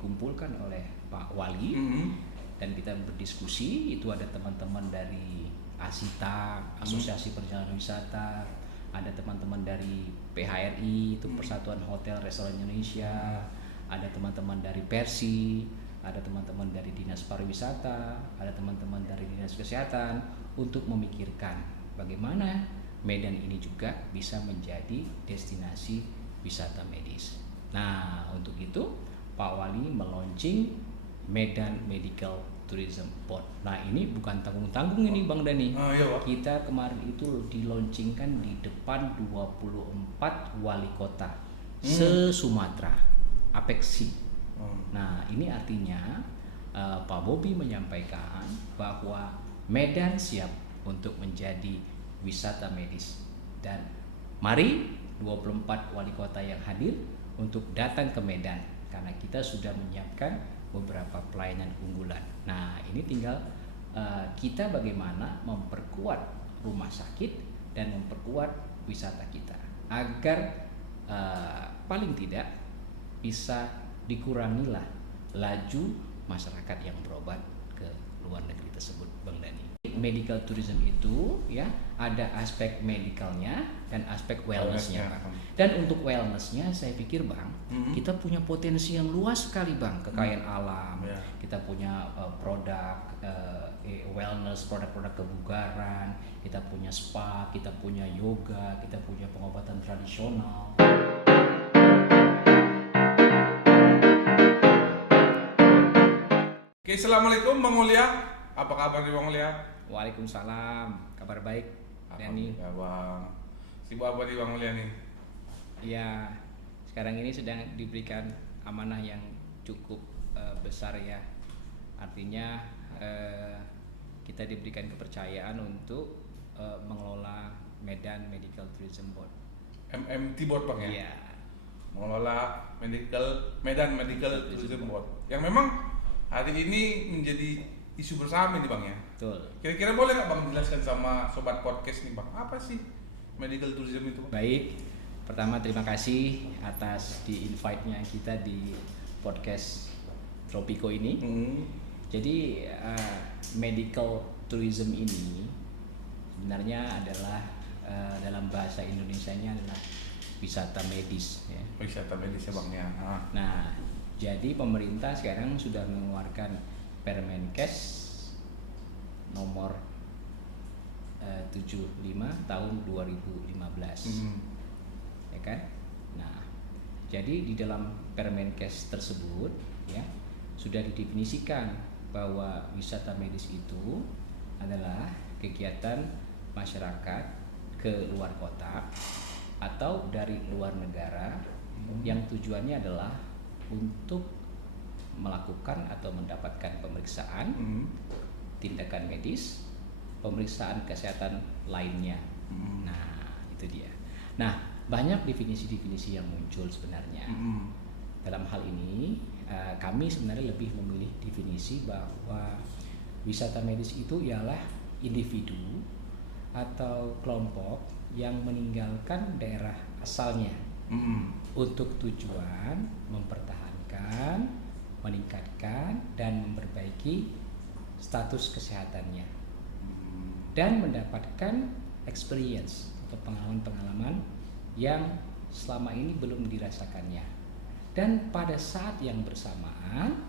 dikumpulkan oleh Pak Wali dan kita berdiskusi. Itu ada teman-teman dari ASITA, Asosiasi Perjalanan Wisata, ada teman-teman dari PHRI, itu Persatuan Hotel Restoran Indonesia, ada teman-teman dari Persi, ada teman-teman dari Dinas Pariwisata, ada teman-teman dari Dinas Kesehatan untuk memikirkan bagaimana Medan ini juga bisa menjadi destinasi wisata medis. Nah, untuk itu Pak Wali meluncing Medan Medical Tourism Board. Nah, ini bukan tanggung-tanggung ini Bang Dani. Iya, Pak. Kita kemarin itu diluncingkan di depan 24 wali kota se-Sumatera, Apexi. Nah, ini artinya Pak Bobi menyampaikan bahwa Medan siap untuk menjadi wisata medis. Dan mari 24 wali kota yang hadir untuk datang ke Medan karena kita sudah menyiapkan beberapa pelayanan unggulan. Nah, ini tinggal kita bagaimana memperkuat rumah sakit dan memperkuat wisata kita agar paling tidak bisa dikurangilah laju masyarakat yang berobat ke luar negeri tersebut, Bang Dani. Medical tourism itu ya ada aspek medicalnya dan aspek wellnessnya. Dan untuk wellnessnya saya pikir Bang, kita punya potensi yang luas sekali Bang, kekayaan alam. Kita punya produk wellness, produk-produk kebugaran, kita punya spa, kita punya yoga, kita punya pengobatan tradisional. Oke, assalamualaikum Bang Mulia. Apa kabar nih Bang Mulia? Waalaikumsalam, kabar baik Dani. Ya Bang. Sibuk apa nih Bang Mulia nih? Ya, sekarang ini sedang diberikan amanah yang cukup besar ya. Artinya kita diberikan kepercayaan untuk mengelola Medan Medical Tourism Board. MMT Board Bang ya? Iya. Mengelola Medan Medical Tourism Board. Yang memang hari ini menjadi isu bersama nih Bang ya. Betul. Kira-kira boleh nggak Bang jelaskan sama sobat podcast nih Bang, apa sih medical tourism itu Bang? Baik, pertama terima kasih atas di-invite-nya kita di podcast Tropico ini. Jadi medical tourism ini sebenarnya adalah dalam bahasa Indonesianya adalah wisata medis ya. Wisata medis ya Bang ya. Nah, jadi pemerintah sekarang sudah mengeluarkan Permenkes nomor 75 tahun 2015. Ya kan? Nah, jadi di dalam Permenkes tersebut ya sudah didefinisikan bahwa wisata medis itu adalah kegiatan masyarakat ke luar kota atau dari luar negara yang tujuannya adalah untuk melakukan atau mendapatkan pemeriksaan, tindakan medis, pemeriksaan kesehatan lainnya. Nah, itu dia. Nah, banyak definisi-definisi yang muncul sebenarnya. Dalam hal ini, kami sebenarnya lebih memilih definisi bahwa wisata medis itu ialah individu atau kelompok yang meninggalkan daerah asalnya untuk tujuan mempertahankan, meningkatkan, dan memperbaiki status kesehatannya dan mendapatkan experience atau pengalaman-pengalaman yang selama ini belum dirasakannya, dan pada saat yang bersamaan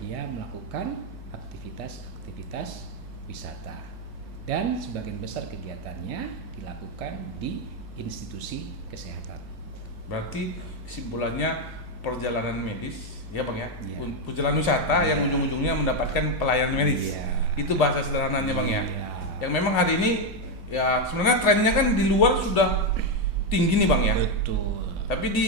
dia melakukan aktivitas-aktivitas wisata dan sebagian besar kegiatannya dilakukan di institusi kesehatan. Berarti kesimpulannya perjalanan medis ya Bang ya, perjalanan wisata yang ujung-ujungnya mendapatkan pelayanan medis. Itu bahasa sederhananya Bang ya. Yang memang hari ini ya sebenarnya trennya kan di luar sudah tinggi nih Bang ya. Betul. Tapi di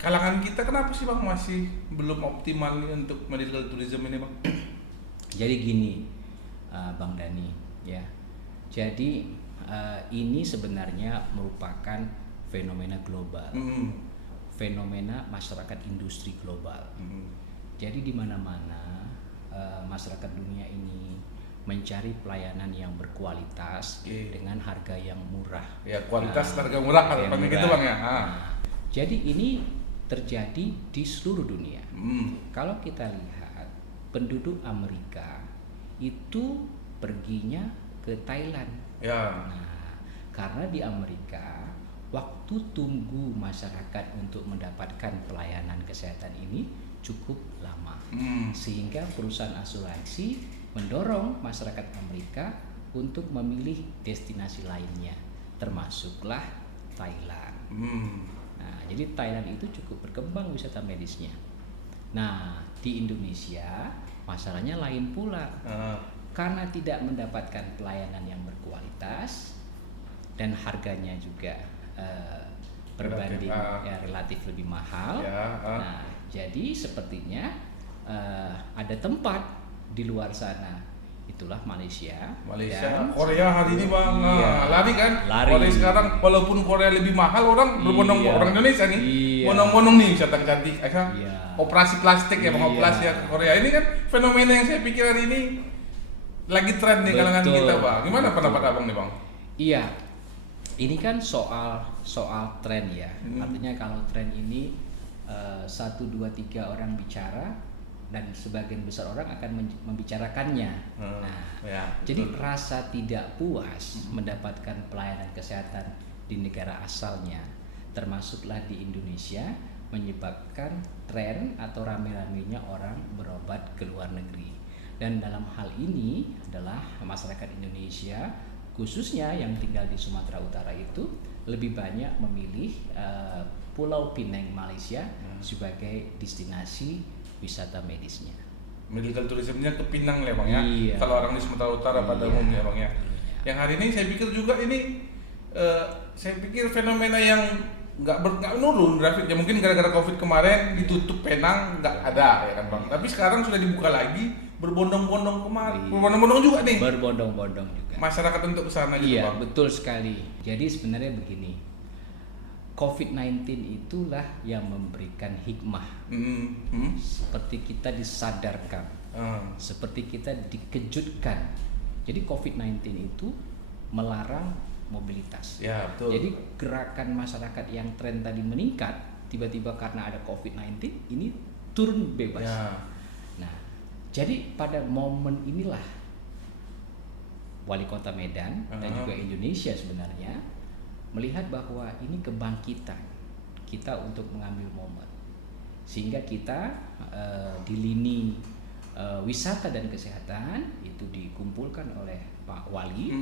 kalangan kita kenapa sih Bang masih belum optimal nih untuk medical tourism ini Bang? Jadi gini Bang Dani ya. Jadi ini sebenarnya merupakan fenomena global. Fenomena masyarakat industri global. Jadi di mana-mana masyarakat dunia ini mencari pelayanan yang berkualitas dengan harga yang murah. Ya, kualitas harga murah harapannya gitu Bang ya. Jadi ini terjadi di seluruh dunia. Kalau kita lihat penduduk Amerika itu perginya ke Thailand. Nah, karena di Amerika waktu tunggu masyarakat untuk mendapatkan pelayanan kesehatan ini cukup lama, sehingga perusahaan asuransi mendorong masyarakat Amerika untuk memilih destinasi lainnya, termasuklah Thailand. Nah, jadi Thailand itu cukup berkembang wisata medisnya. Nah, di Indonesia masalahnya lain pula, karena tidak mendapatkan pelayanan yang berkualitas dan harganya juga berbanding relatif lebih mahal. Nah, jadi sepertinya ada tempat di luar sana. Itulah Malaysia, Korea hari ini bang, lari kan? Korea sekarang walaupun Korea lebih mahal, orang berbondong orang Indonesia nih, bondong-bondong nih wisata cantik, operasi plastik ya bang, operasi ya ke Korea. Ini kan fenomena yang saya pikir hari ini lagi tren di kalangan kita bang. Gimana pendapat abang nih bang? Iya, ini kan soal tren ya. Artinya kalau tren ini 1, 2, 3 orang bicara dan sebagian besar orang akan membicarakannya. Jadi rasa tidak puas mendapatkan pelayanan kesehatan di negara asalnya, termasuklah di Indonesia, menyebabkan tren atau rame-ramenya orang berobat ke luar negeri. Dan dalam hal ini adalah masyarakat Indonesia, khususnya yang tinggal di Sumatera Utara itu lebih banyak memilih Pulau Pinang, Malaysia sebagai destinasi wisata medisnya. Medical tourismnya ke Pinang ya bang ya. Kalau orang di Sumatera Utara pada umumnya bang ya. Yang hari ini saya pikir juga ini, saya pikir fenomena yang nggak menurun grafiknya, mungkin gara-gara COVID kemarin ditutup Penang nggak ada ya kan bang. Tapi sekarang sudah dibuka lagi, berbondong-bondong kemarin, berbondong-bondong juga nih. Berbondong-bondong juga. Masyarakat untuk kesana gitu bang. Iya betul sekali. Jadi sebenarnya begini, COVID-19 itulah yang memberikan hikmah. Seperti kita disadarkan, seperti kita dikejutkan. Jadi COVID-19 itu melarang mobilitas. Ya, betul. Jadi gerakan masyarakat yang tren tadi meningkat, tiba-tiba karena ada COVID-19 ini turun bebas. Nah, jadi pada momen inilah Wali Kota Medan dan juga Indonesia sebenarnya melihat bahwa ini kebangkitan kita untuk mengambil momen, sehingga kita di lini wisata dan kesehatan itu dikumpulkan oleh Pak Wali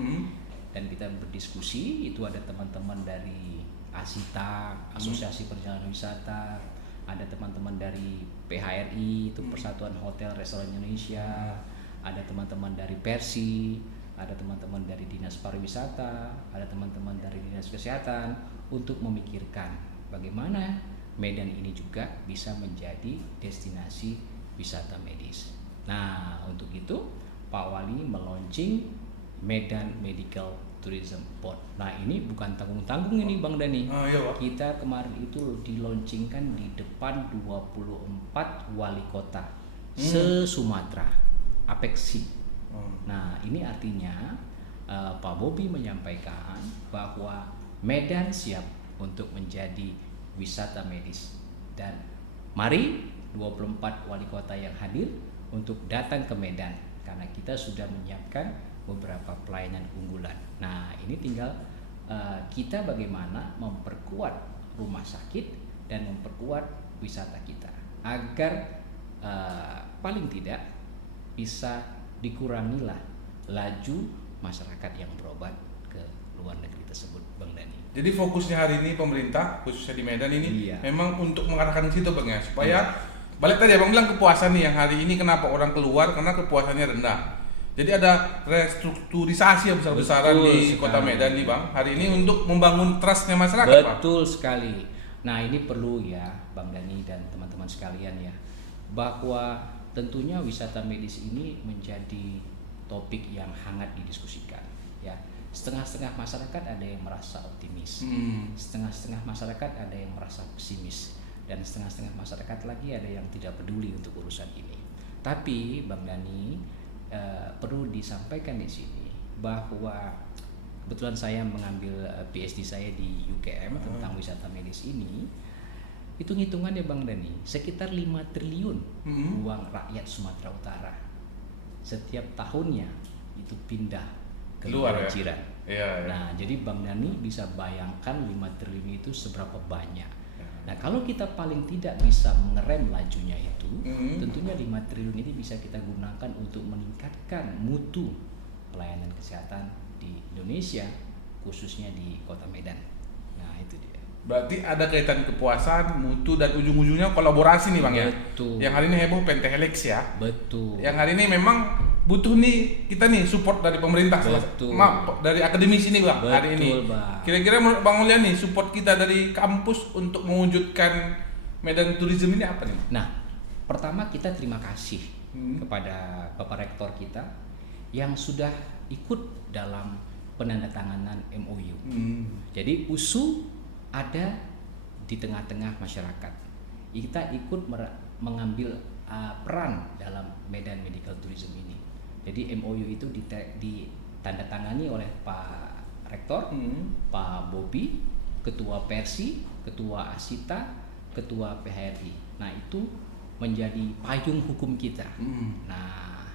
dan kita berdiskusi. Itu ada teman-teman dari ASITA, Asosiasi Perjalanan Wisata, ada teman-teman dari PHRI, itu Persatuan Hotel Restoran Indonesia, ada teman-teman dari Persi, ada teman-teman dari Dinas Pariwisata, ada teman-teman dari Dinas Kesehatan untuk memikirkan bagaimana Medan ini juga bisa menjadi destinasi wisata medis. Nah, untuk itu Pak Wali meluncing Medan Medical Tourism Board. Nah, ini bukan tanggung-tanggung ini Bang Dani. Kita kemarin itu dilaunchingkan di depan 24 wali kota se-Sumatera, Apexi. Nah, ini artinya Pak Bobi menyampaikan bahwa Medan siap untuk menjadi wisata medis, dan mari 24 wali kota yang hadir untuk datang ke Medan karena kita sudah menyiapkan beberapa pelayanan unggulan. Nah, ini tinggal kita bagaimana memperkuat rumah sakit dan memperkuat wisata kita agar paling tidak bisa dikurangilah laju masyarakat yang berobat ke luar negeri tersebut, Bang Dani. Jadi fokusnya hari ini pemerintah khususnya di Medan ini memang untuk mengarahkan ke situ Bang ya, supaya balik tadi Abang bilang kepuasan nih yang hari ini kenapa orang keluar, karena kepuasannya rendah. Jadi ada restrukturisasi yang besar-besaran di Kota Medan nih Bang hari ini untuk membangun trustnya masyarakat. Betul sekali. Nah, ini perlu ya Bang Dani dan teman-teman sekalian ya, bahwa tentunya wisata medis ini menjadi topik yang hangat didiskusikan ya. Setengah-setengah masyarakat ada yang merasa optimis, setengah-setengah masyarakat ada yang merasa pesimis, dan setengah-setengah masyarakat lagi ada yang tidak peduli untuk urusan ini. Tapi Bang Dani, perlu disampaikan di sini bahwa kebetulan saya mengambil PhD saya di UKM tentang wisata medis ini. hitung-hitungannya Bang Dani, sekitar 5 triliun uang rakyat Sumatera Utara setiap tahunnya itu pindah ke luar jiran. Ya. Nah, jadi Bang Dani bisa bayangkan 5 triliun itu seberapa banyak. Nah, kalau kita paling tidak bisa mengerem lajunya itu, tentunya 5 triliun ini bisa kita gunakan untuk meningkatkan mutu pelayanan kesehatan di Indonesia, khususnya di Kota Medan. Nah, itu dia. Berarti ada kaitan kepuasan, mutu, dan ujung-ujungnya kolaborasi nih Bang. Betul. Ya. Yang hari ini heboh Pentahelix ya. Betul. Yang hari ini memang butuh nih kita nih support dari pemerintah. Betul. Dari akademisi nih Bang. Betul, hari ini. Bang. Kira-kira menurut Bang Mulyan nih support kita dari kampus untuk mewujudkan Medan Tourism ini apa nih? Nah, pertama kita terima kasih kepada Bapak Rektor kita yang sudah ikut dalam penandatanganan MOU. Jadi USU ada di tengah-tengah masyarakat. Kita ikut mengambil peran dalam Medan Medical Tourism ini. Jadi MOU itu ditandatangani oleh Pak Rektor, Pak Bobi, Ketua Persi, Ketua Asita, Ketua PHRI. Nah, itu menjadi payung hukum kita. Nah,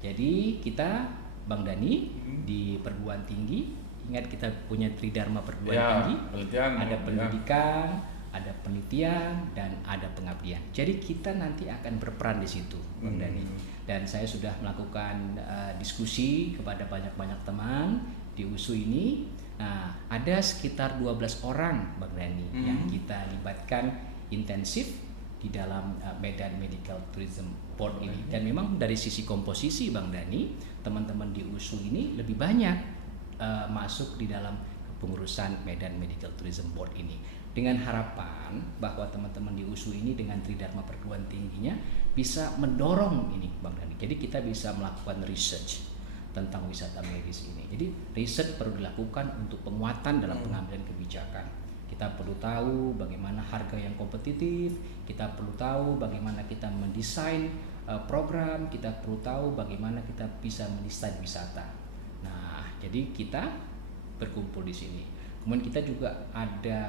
jadi kita Bang Dani di perguruan tinggi, ingat kita punya Tridharma perguruan tinggi, ada pendidikan, ada penelitian, dan ada pengabdian. Jadi kita nanti akan berperan di situ, Bang Dani. Dan saya sudah melakukan diskusi kepada banyak-banyak teman di USU ini. Nah, ada sekitar 12 orang, Bang Dani, yang kita libatkan intensif di dalam Medan Medical Tourism Board ini. Dan memang dari sisi komposisi Bang Dani, teman-teman di USU ini lebih banyak masuk di dalam pengurusan Medan Medical Tourism Board ini, dengan harapan bahwa teman-teman di USU ini dengan Tridharma perguruan tingginya bisa mendorong ini Bang Dani. Jadi kita bisa melakukan research tentang wisata medis ini. Jadi riset perlu dilakukan untuk penguatan dalam pengambilan kebijakan. Kita perlu tahu bagaimana harga yang kompetitif, kita perlu tahu bagaimana kita mendesain program, kita perlu tahu bagaimana kita bisa mendesain wisata. Nah, jadi kita berkumpul di sini. Kemudian kita juga ada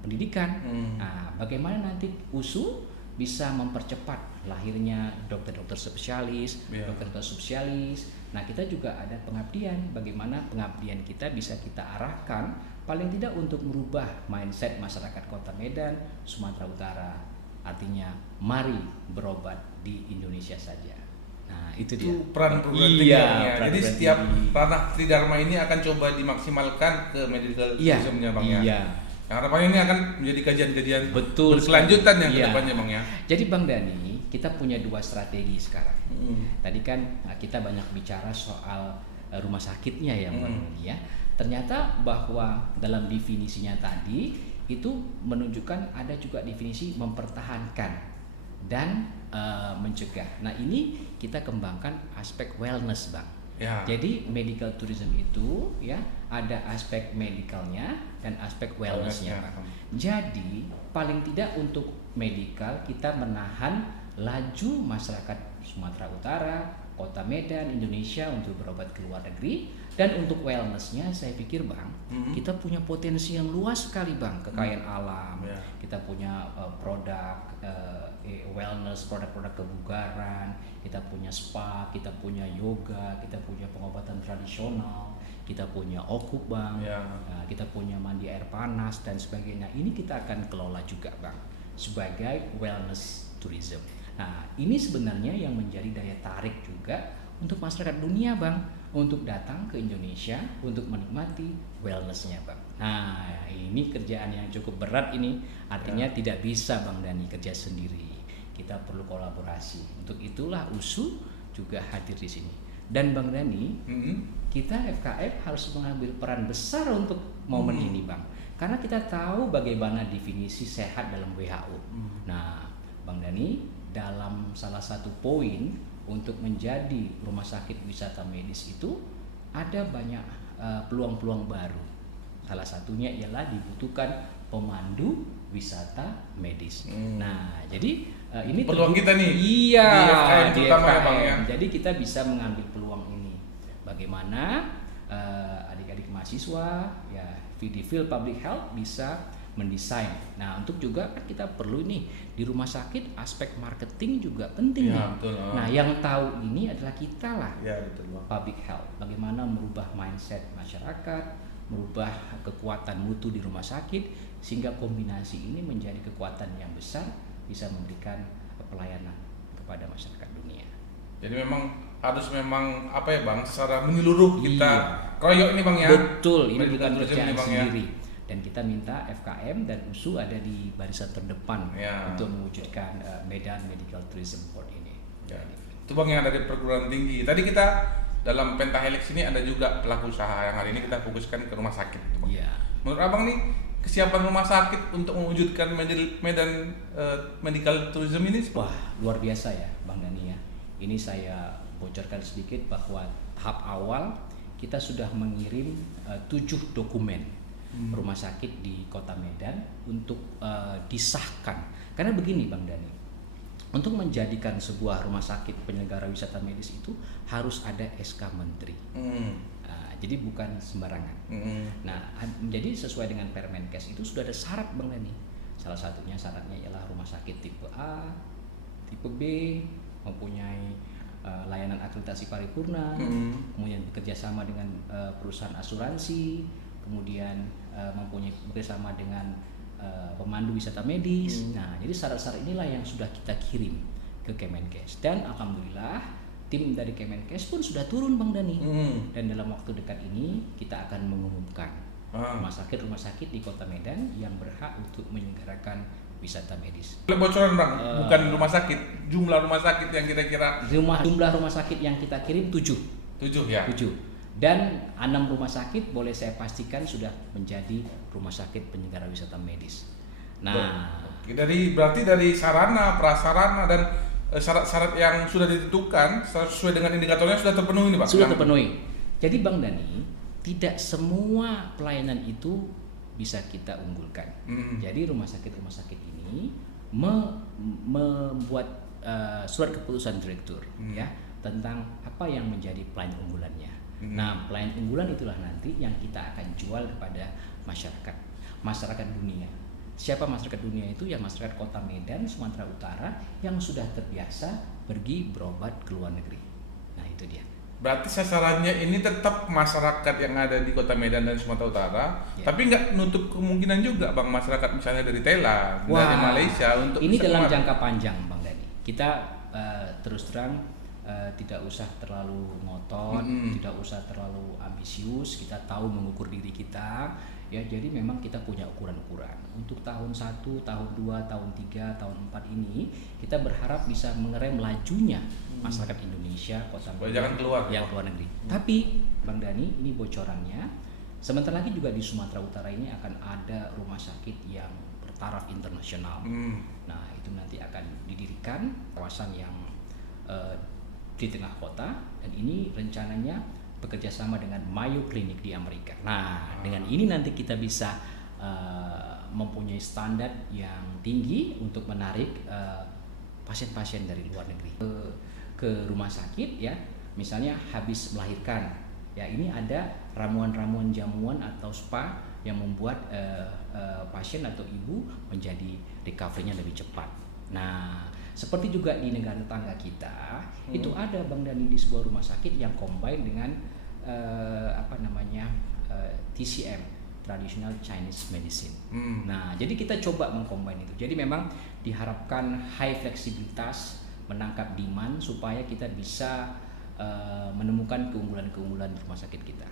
pendidikan. Nah, bagaimana nanti USU bisa mempercepat lahirnya dokter-dokter spesialis, dokter-dokter spesialis. Nah, kita juga ada pengabdian. Bagaimana pengabdian kita bisa kita arahkan paling tidak untuk merubah mindset masyarakat Kota Medan, Sumatera Utara. Artinya, mari berobat di Indonesia saja. Nah, itu dia. Peran perguruan tinggi. Jadi setiap ranah Tridharma ini akan coba dimaksimalkan ke medical tourism-nya Bang ya. Harapannya ini akan menjadi kajian-kajian berkelanjutan yang kedepannya Bang ya. Jadi Bang Dani, kita punya 2 strategi sekarang. Tadi kan kita banyak bicara soal rumah sakitnya ya Bang Dani ya. Ternyata bahwa dalam definisinya tadi itu menunjukkan ada juga definisi mempertahankan dan mencegah. Nah, ini kita kembangkan aspek wellness Bang. Jadi medical tourism itu ya ada aspek medicalnya dan aspek wellnessnya Bang. Jadi paling tidak untuk medical kita menahan laju masyarakat Sumatera Utara, Kota Medan, Indonesia untuk berobat ke luar negeri. Dan untuk wellnessnya saya pikir Bang, kita punya potensi yang luas sekali Bang, kekayaan alam, kita punya produk wellness, produk-produk kebugaran, kita punya spa, kita punya yoga, kita punya pengobatan tradisional, kita punya okuk Bang, kita punya mandi air panas dan sebagainya. Ini kita akan kelola juga Bang sebagai wellness tourism. Nah, ini sebenarnya yang menjadi daya tarik juga untuk masyarakat dunia Bang, untuk datang ke Indonesia untuk menikmati wellnessnya Bang. Nah, ini kerjaan yang cukup berat ini, artinya tidak bisa Bang Dani kerja sendiri. Kita perlu kolaborasi. Untuk itulah USU juga hadir di sini. Dan Bang Dani, kita FKF harus mengambil peran besar untuk momen ini Bang. Karena kita tahu bagaimana definisi sehat dalam WHO. Nah, Bang Dani, dalam salah satu poin untuk menjadi rumah sakit wisata medis itu ada banyak peluang-peluang baru. Salah satunya ialah dibutuhkan pemandu wisata medis. Nah, jadi ini peluang kita nih. Iya, di FKM. Ya. Jadi kita bisa mengambil peluang ini. Bagaimana adik-adik mahasiswa ya di field public health bisa mendesain. Nah, untuk juga kan kita perlu nih di rumah sakit aspek marketing juga penting ya, nih. Betul. Nah, yang tahu ini adalah kita lah. Ya, betul. Public health. Bagaimana merubah mindset masyarakat, merubah kekuatan mutu di rumah sakit sehingga kombinasi ini menjadi kekuatan yang besar bisa memberikan pelayanan kepada masyarakat dunia. Jadi memang apa ya Bang, secara menyeluruh kita kroyok ini Bang ya. Betul, ini bukan kerjaan sendiri. Dan kita minta FKM dan USU ada di barisan terdepan untuk mewujudkan Medan Medical Tourism Board ini. Ya. Itu Bang yang ada di perguruan tinggi. Tadi kita dalam Pentahelix ini ada juga pelaku usaha yang hari ini kita fokuskan ke rumah sakit. Iya. Menurut Abang nih, kesiapan rumah sakit untuk mewujudkan Medan Medical Tourism ini? Wah, luar biasa ya Bang Dani ya. Ini saya bocorkan sedikit bahwa tahap awal kita sudah mengirim 7 dokumen rumah sakit di Kota Medan untuk disahkan. Karena begini Bang Dani, untuk menjadikan sebuah rumah sakit penyelenggara wisata medis itu harus ada SK Menteri. Jadi bukan sembarangan. Nah, jadi sesuai dengan Permenkes itu sudah ada syarat Bang Dani. Salah satunya syaratnya ialah rumah sakit tipe A, tipe B, mempunyai layanan akreditasi paripurna, kemudian bekerja sama dengan perusahaan asuransi, kemudian mempunyai bekerjasama dengan pemandu wisata medis. Nah, jadi syarat-syarat inilah yang sudah kita kirim ke Kemenkes, dan alhamdulillah tim dari Kemenkes pun sudah turun Bang Dani. Dan dalam waktu dekat ini kita akan mengumumkan rumah sakit di Kota Medan yang berhak untuk menyelenggarakan wisata medis. Bocoran Bang, bukan rumah sakit, jumlah rumah sakit yang kita kira. Jumlah rumah sakit yang kita kirim 7 ya. 7. Dan 6 rumah sakit boleh saya pastikan sudah menjadi rumah sakit penyelenggara wisata medis. Nah, berarti dari sarana, prasarana dan syarat-syarat yang sudah ditentukan sesuai dengan indikatornya sudah terpenuhi nih Pak? Sudah terpenuhi. Jadi Bang Dani, tidak semua pelayanan itu bisa kita unggulkan. Jadi rumah sakit ini membuat surat keputusan direktur ya tentang apa yang menjadi pelayanan unggulannya. Nah, pelayanan unggulan itulah nanti yang kita akan jual kepada masyarakat dunia. Siapa masyarakat dunia itu? Ya masyarakat Kota Medan, Sumatera Utara yang sudah terbiasa pergi berobat ke luar negeri. Nah, itu dia. Berarti sasarannya ini tetap masyarakat yang ada di Kota Medan dan Sumatera Utara, tapi nggak nutup kemungkinan juga Bang masyarakat misalnya dari Thailand, dari Malaysia untuk ini dalam jangka panjang Bang Dani. Kita terus terang tidak usah terlalu ngotot, tidak usah terlalu ambisius. Kita tahu mengukur diri kita. Ya, jadi memang kita punya ukuran-ukuran. Untuk tahun 1, tahun 2, tahun 3, tahun 4 ini kita berharap bisa mengerem lajunya masyarakat Indonesia Kota Medan yang keluar negeri. Tapi Bang Dani, ini bocorannya. Sebentar lagi juga di Sumatera Utara ini akan ada rumah sakit yang bertaraf internasional. Nah, itu nanti akan didirikan kawasan yang di tengah kota, dan ini rencananya bekerja sama dengan Mayo Clinic di Amerika. Nah, dengan ini nanti kita bisa mempunyai standar yang tinggi untuk menarik pasien-pasien dari luar negeri ke rumah sakit ya. Misalnya habis melahirkan, ya ini ada ramuan-ramuan jamuan atau spa yang membuat pasien atau ibu menjadi recovery-nya lebih cepat. Nah, seperti juga di negara tetangga kita, itu ada Bang Dani di sebuah rumah sakit yang combine dengan TCM, Traditional Chinese Medicine. Nah, jadi kita coba mengcombine itu. Jadi memang diharapkan high fleksibilitas, menangkap demand supaya kita bisa menemukan keunggulan-keunggulan di rumah sakit kita.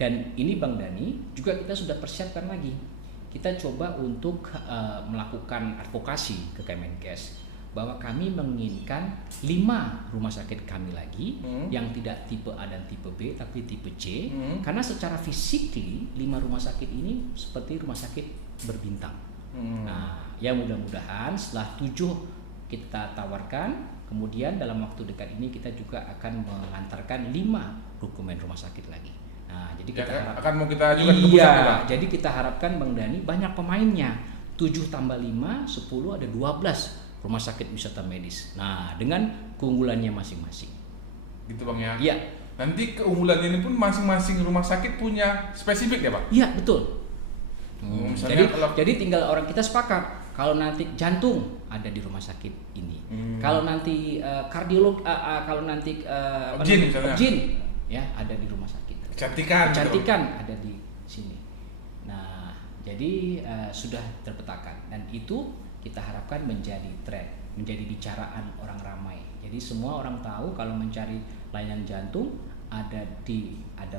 Dan ini Bang Dani juga kita sudah persiapkan lagi. Kita coba untuk melakukan advokasi ke Kemenkes bahwa kami menginginkan 5 rumah sakit kami lagi yang tidak tipe A dan tipe B tapi tipe C, karena secara physically 5 rumah sakit ini seperti rumah sakit berbintang. Nah, ya mudah-mudahan setelah 7 kita tawarkan, kemudian dalam waktu dekat ini kita juga akan mengantarkan 5 dokumen rumah sakit lagi. Nah, jadi kita akan mau kita ajukan ke pusat ya, Pak? Jadi kita harapkan Bang Dani banyak pemainnya. 7 tambah 5, 10 ada 12 rumah sakit wisata medis. Nah, dengan keunggulannya masing-masing. Gitu Bang ya? Iya. Nanti keunggulannya ini pun masing-masing rumah sakit punya spesifik ya Pak? Iya, betul. Jadi tinggal orang kita sepakat kalau nanti jantung ada di rumah sakit ini, kalau nanti kardiolog, kalau nanti obgyn ya ada di rumah sakit, kecantikan ada di sini. Nah jadi sudah terpetakan dan itu kita harapkan menjadi tren, menjadi bicaraan orang ramai. Jadi semua orang tahu kalau mencari layanan jantung ada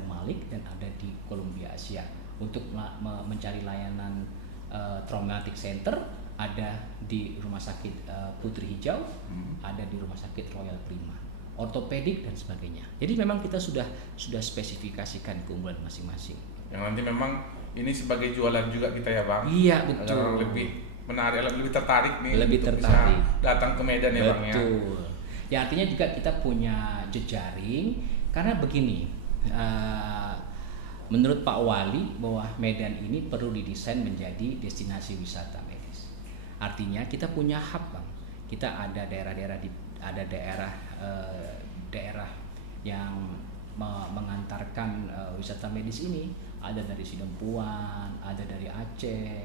Malik dan ada di Columbia Asia. Untuk mencari layanan traumatic center ada di rumah sakit Putri Hijau, ada di rumah sakit Royal Prima, ortopedik dan sebagainya. Jadi memang kita sudah spesifikasikan keunggulan masing-masing. Yang nanti memang ini sebagai jualan juga kita ya Bang. Iya betul. Agar lebih menarik, lebih tertarik nih. Lebih tertarik. Datang ke Medan ya Bang ya. Betul. Ya artinya juga kita punya jejaring karena begini. Menurut Pak Wali bahwa Medan ini perlu didesain menjadi destinasi wisata medis. Artinya kita punya hub Bang. Kita ada daerah-daerah daerah yang mengantarkan wisata medis ini. Ada dari Sidempuan, ada dari Aceh,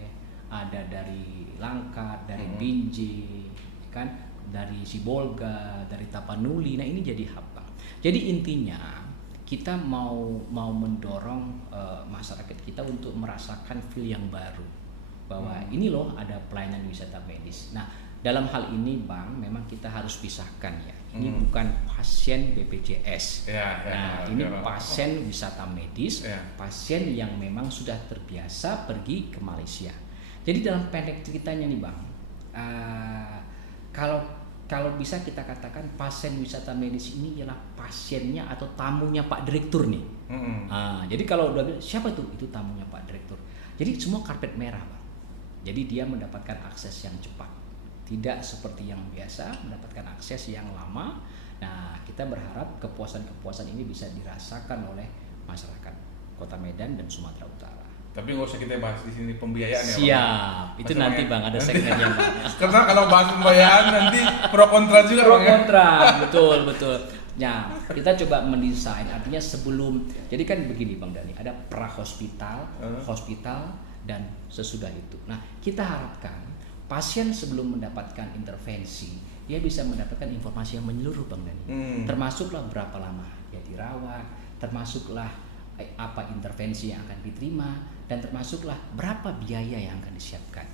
ada dari Langkat, dari Binjai, kan, dari Sibolga, dari Tapanuli. Nah ini jadi hub Bang. Jadi intinya kita mau mendorong masyarakat kita untuk merasakan feel yang baru bahwa ini loh ada pelayanan wisata medis. Nah dalam hal ini Bang memang kita harus pisahkan ya. Ini bukan pasien BPJS. Ini pasien wisata medis, pasien yang memang sudah terbiasa pergi ke Malaysia. Jadi dalam pendek ceritanya nih Bang, kalau bisa kita katakan pasien wisata medis ini ialah pasiennya atau tamunya Pak Direktur nih. Jadi kalau udah bilang siapa tuh? Itu tamunya Pak Direktur. Jadi semua karpet merah Bang. Jadi dia mendapatkan akses yang cepat. Tidak seperti yang biasa mendapatkan akses yang lama. Nah kita berharap kepuasan ini bisa dirasakan oleh masyarakat Kota Medan dan Sumatera Utara. Tapi nggak usah kita bahas di sini pembiayaan ya. Siap, itu nanti Bang ada segmennya Bang. Karena kalau bahas pembiayaan nanti pro kontra juga. Pro kontra, betul. Nah, kita coba mendesain, artinya sebelum, jadi kan begini Bang Dani, ada prahospital, hospital dan sesudah itu. Nah, kita harapkan pasien sebelum mendapatkan intervensi, dia bisa mendapatkan informasi yang menyeluruh Bang Dani. Termasuklah berapa lama dia dirawat, termasuklah apa intervensi yang akan diterima, dan termasuklah berapa biaya yang akan disiapkan.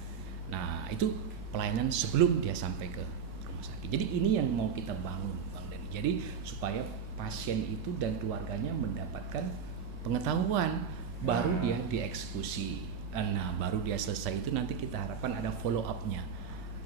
Nah itu pelayanan sebelum dia sampai ke rumah sakit. Jadi ini yang mau kita bangun Bang Dani. Jadi supaya pasien itu dan keluarganya mendapatkan pengetahuan, baru dia dieksekusi. Nah baru dia selesai itu nanti kita harapkan ada follow up-nya.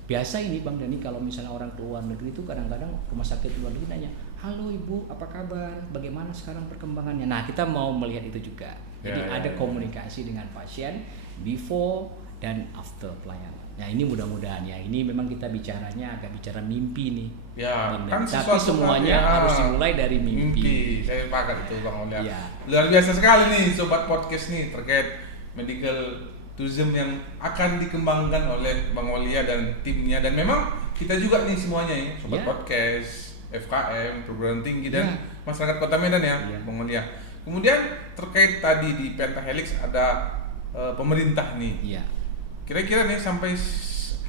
Biasa ini Bang Dani kalau misalnya orang ke luar negeri itu kadang-kadang rumah sakit luar negeri nanya, halo Ibu, apa kabar? Bagaimana sekarang perkembangannya? Nah, kita mau melihat itu juga. Jadi ada komunikasi dengan pasien before dan after pelayanan. Nah, ini mudah-mudahan ya. Ini memang kita bicaranya agak bicara mimpi nih. Ya, kan tapi semuanya harus dimulai dari mimpi. Saya sepakat itu Bang Olia. Ya. Luar biasa sekali nih sobat podcast nih terkait medical tourism yang akan dikembangkan oleh Bang Olia dan timnya, dan memang kita juga nih semuanya ya, sobat podcast, FKM, perguruan tinggi dan masyarakat Kota Medan ya, Bang Olia. Kemudian terkait tadi di Pentahelix ada pemerintah nih. Kira-kira nih sampai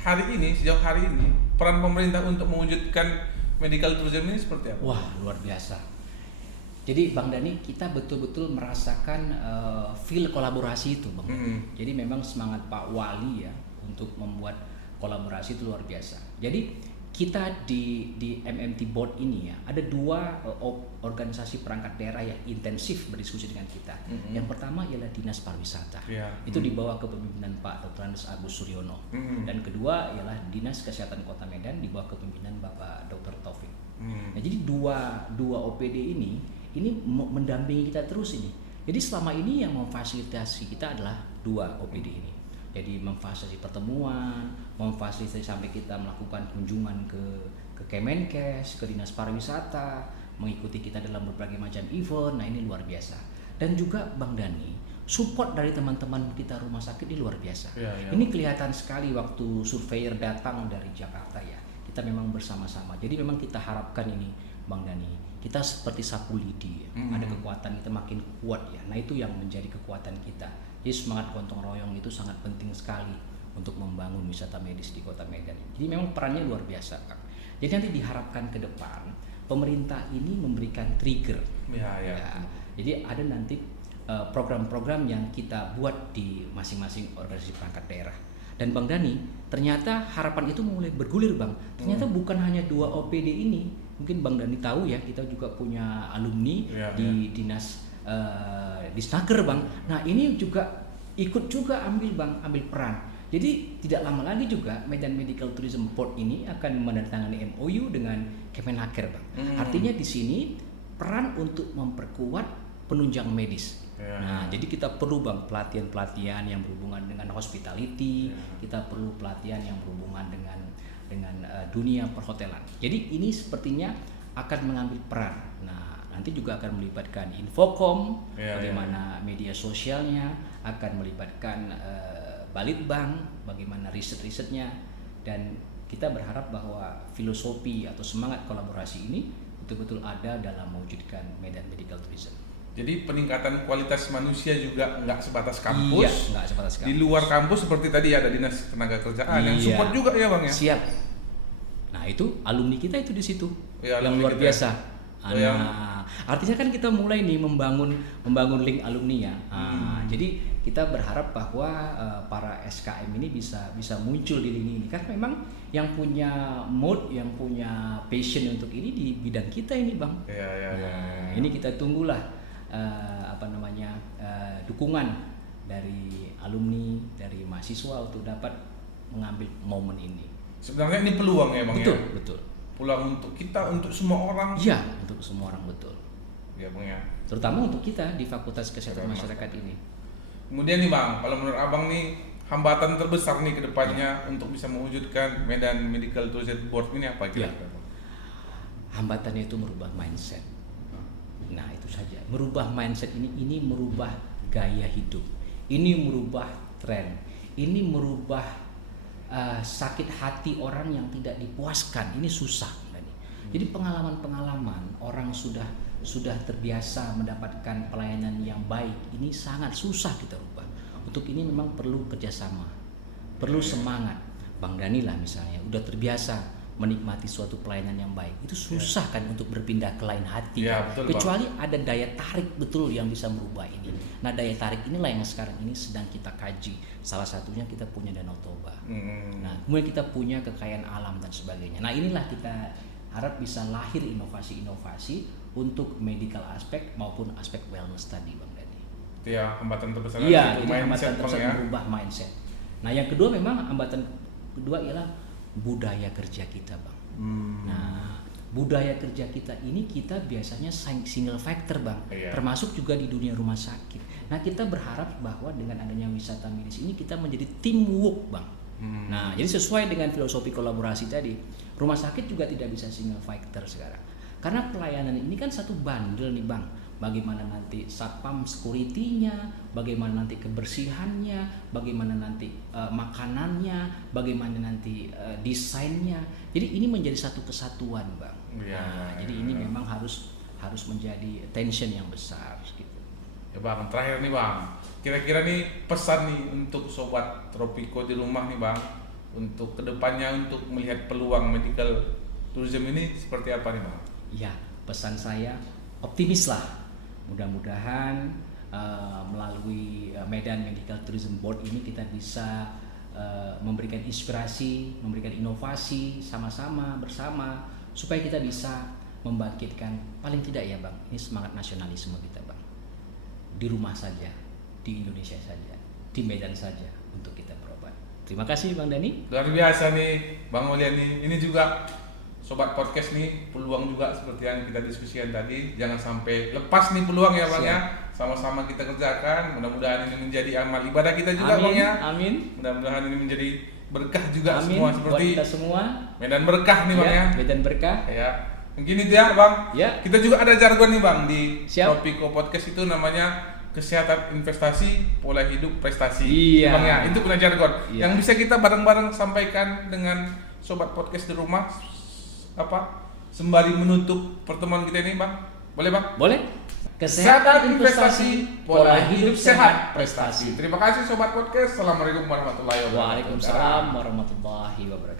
hari ini, sejauh hari ini, peran pemerintah untuk mewujudkan medical tourism ini seperti apa? Wah, luar biasa. Jadi Bang Dani, kita betul-betul merasakan feel kolaborasi itu Bang Dani. Jadi memang semangat Pak Wali ya untuk membuat kolaborasi itu luar biasa. Jadi kita di MMT Board ini ya, ada dua organisasi perangkat daerah yang intensif berdiskusi dengan kita. Yang pertama ialah Dinas Pariwisata. Itu di bawah kepemimpinan Pak Dr. Andes Agus Suryono. Dan kedua ialah Dinas Kesehatan Kota Medan di bawah kepemimpinan Bapak Dr. Taufik. Nah, jadi dua OPD ini mendampingi kita terus ini. Jadi selama ini yang memfasilitasi kita adalah dua OPD ini. Jadi memfasilitasi pertemuan, memfasilitasi sampai kita melakukan kunjungan ke Kemenkes, ke Dinas Pariwisata, mengikuti kita dalam berbagai macam event. Nah ini luar biasa. Dan juga Bang Dani, support dari teman-teman kita rumah sakit ini luar biasa. Ini kelihatan sekali waktu surveyor datang dari Jakarta ya. Kita memang bersama-sama. Jadi memang kita harapkan ini Bang Dani, kita seperti sapu lidi ya. Ada kekuatan kita makin kuat ya. Nah itu yang menjadi kekuatan kita. Jadi semangat gotong royong itu sangat penting sekali untuk membangun wisata medis di Kota Medan. Jadi memang perannya luar biasa, Kang. Jadi nanti diharapkan ke depan pemerintah ini memberikan trigger. Ya. Jadi ada nanti program-program yang kita buat di masing-masing organisasi perangkat daerah. Dan Bang Dhani, ternyata harapan itu mulai bergulir, Bang. Ternyata bukan hanya 2 OPD ini. Mungkin Bang Dhani tahu ya, kita juga punya alumni di Dinas Disnaker, Bang. Nah, ini juga ikut juga ambil peran. Jadi tidak lama lagi juga Medan Medical Tourism Board ini akan menandatangani MOU dengan Kemenaker, Bang. Artinya di sini peran untuk memperkuat penunjang medis. Nah, jadi kita perlu, Bang, pelatihan-pelatihan yang berhubungan dengan hospitality, kita perlu pelatihan yang berhubungan dengan dunia perhotelan. Jadi ini sepertinya akan mengambil peran. Nah, nanti juga akan melibatkan Infocom, bagaimana media sosialnya, akan melibatkan Balitbank, bagaimana riset-risetnya, dan kita berharap bahwa filosofi atau semangat kolaborasi ini betul-betul ada dalam mewujudkan Medan Medical Tourism. Jadi peningkatan kualitas manusia juga nggak sebatas kampus. Iya, nggak sebatas kampus. Di luar kampus seperti tadi ada Dinas Tenaga Kerjaan yang support juga ya, Bang ya. Siap. Nah, itu alumni kita itu di situ. Yang luar biasa. Artinya kan kita mulai nih membangun link alumni ya. Jadi kita berharap bahwa para SKM ini bisa muncul di lini ini. Karena memang yang punya mood, yang punya passion untuk ini di bidang kita ini, Bang. Ini kita tunggulah dukungan dari alumni, dari mahasiswa untuk dapat mengambil momen ini. Sebenarnya ini peluang ya, Bang. Betul. Peluang untuk kita, untuk semua orang. Iya, untuk semua orang, betul. Ya, Bang ya. Terutama untuk kita di Fakultas Kesehatan Masyarakat ini. Kemudian nih, Bang, kalau menurut Abang nih hambatan terbesar nih ke depannya untuk bisa mewujudkan Medan Medical Tourism Board ini apa kira-kira? Hambatannya itu merubah mindset. Nah, itu saja. Merubah mindset ini merubah gaya hidup. Ini merubah tren. Ini merubah sakit hati orang yang tidak dipuaskan. Ini susah. Jadi pengalaman-pengalaman orang sudah terbiasa mendapatkan pelayanan yang baik. Ini sangat susah kita rubah. Untuk ini memang perlu kerjasama, perlu semangat. Bang Dhani lah misalnya, udah terbiasa menikmati suatu pelayanan yang baik, itu susah kan untuk berpindah ke lain hati, betul, kecuali ada daya tarik betul yang bisa merubah ini. Nah, daya tarik inilah yang sekarang ini sedang kita kaji. Salah satunya kita punya Danau Toba. Nah, kemudian kita punya kekayaan alam dan sebagainya. Nah, inilah kita harap bisa lahir inovasi-inovasi untuk medical aspek maupun aspek wellness tadi, Bang Dhani. Itu ya hambatan terbesar. Iya, jadi hambatan terbesar merubah mindset. Nah, yang kedua memang hambatan kedua ialah budaya kerja kita, Bang. Nah, budaya kerja kita ini kita biasanya single factor, Bang. Termasuk juga di dunia rumah sakit. Nah, kita berharap bahwa dengan adanya wisata medis ini kita menjadi teamwork, Bang. Nah, jadi sesuai dengan filosofi kolaborasi tadi, rumah sakit juga tidak bisa single factor sekarang. Karena pelayanan ini kan satu bundle nih, Bang. Bagaimana nanti satpam security-nya, bagaimana nanti kebersihannya, bagaimana nanti makanannya, bagaimana nanti desainnya. Jadi ini menjadi satu kesatuan, Bang. Jadi ini memang harus menjadi tension yang besar gitu. Ya, Bang, terakhir nih, Bang. Kira-kira nih pesan nih untuk sobat Tropico di rumah nih, Bang, untuk kedepannya untuk melihat peluang medical tourism ini seperti apa nih, Bang? Ya, pesan saya optimislah. Mudah-mudahan melalui Medan Medical Tourism Board ini kita bisa memberikan inspirasi, memberikan inovasi sama-sama bersama supaya kita bisa membangkitkan paling tidak ya, Bang, ini semangat nasionalisme kita, Bang. Di rumah saja, di Indonesia saja, di Medan saja untuk kita berobat. Terima kasih, Bang Dhani. Luar biasa nih, Bang Mulyani. Ini juga Sobat Podcast nih, peluang juga seperti yang kita diskusikan tadi. Jangan sampai lepas nih peluang ya, Bang. Ya. Sama-sama kita kerjakan. Mudah-mudahan ini menjadi amal ibadah kita juga, Bang ya. Amin. Mudah-mudahan ini menjadi berkah juga. Amin. Semua seperti buat kita semua. Medan berkah nih, Bang ya. Medan berkah. Ya. Mungkin itu ya, Bang. Ya. Kita juga ada jargon nih, Bang, di Tropico Podcast itu namanya kesehatan investasi, pola hidup prestasi. Iya. Bang ya, itu punya jargon. Iya. Yang bisa kita bareng-bareng sampaikan dengan Sobat Podcast di rumah sembari menutup pertemuan kita ini, Bang. Boleh Bang? Boleh. Kesehatan investasi, pola hidup sehat prestasi. Terima kasih Sobat Podcast. Assalamualaikum warahmatullahi wabarakatuh. Waalaikumsalam warahmatullahi wabarakatuh.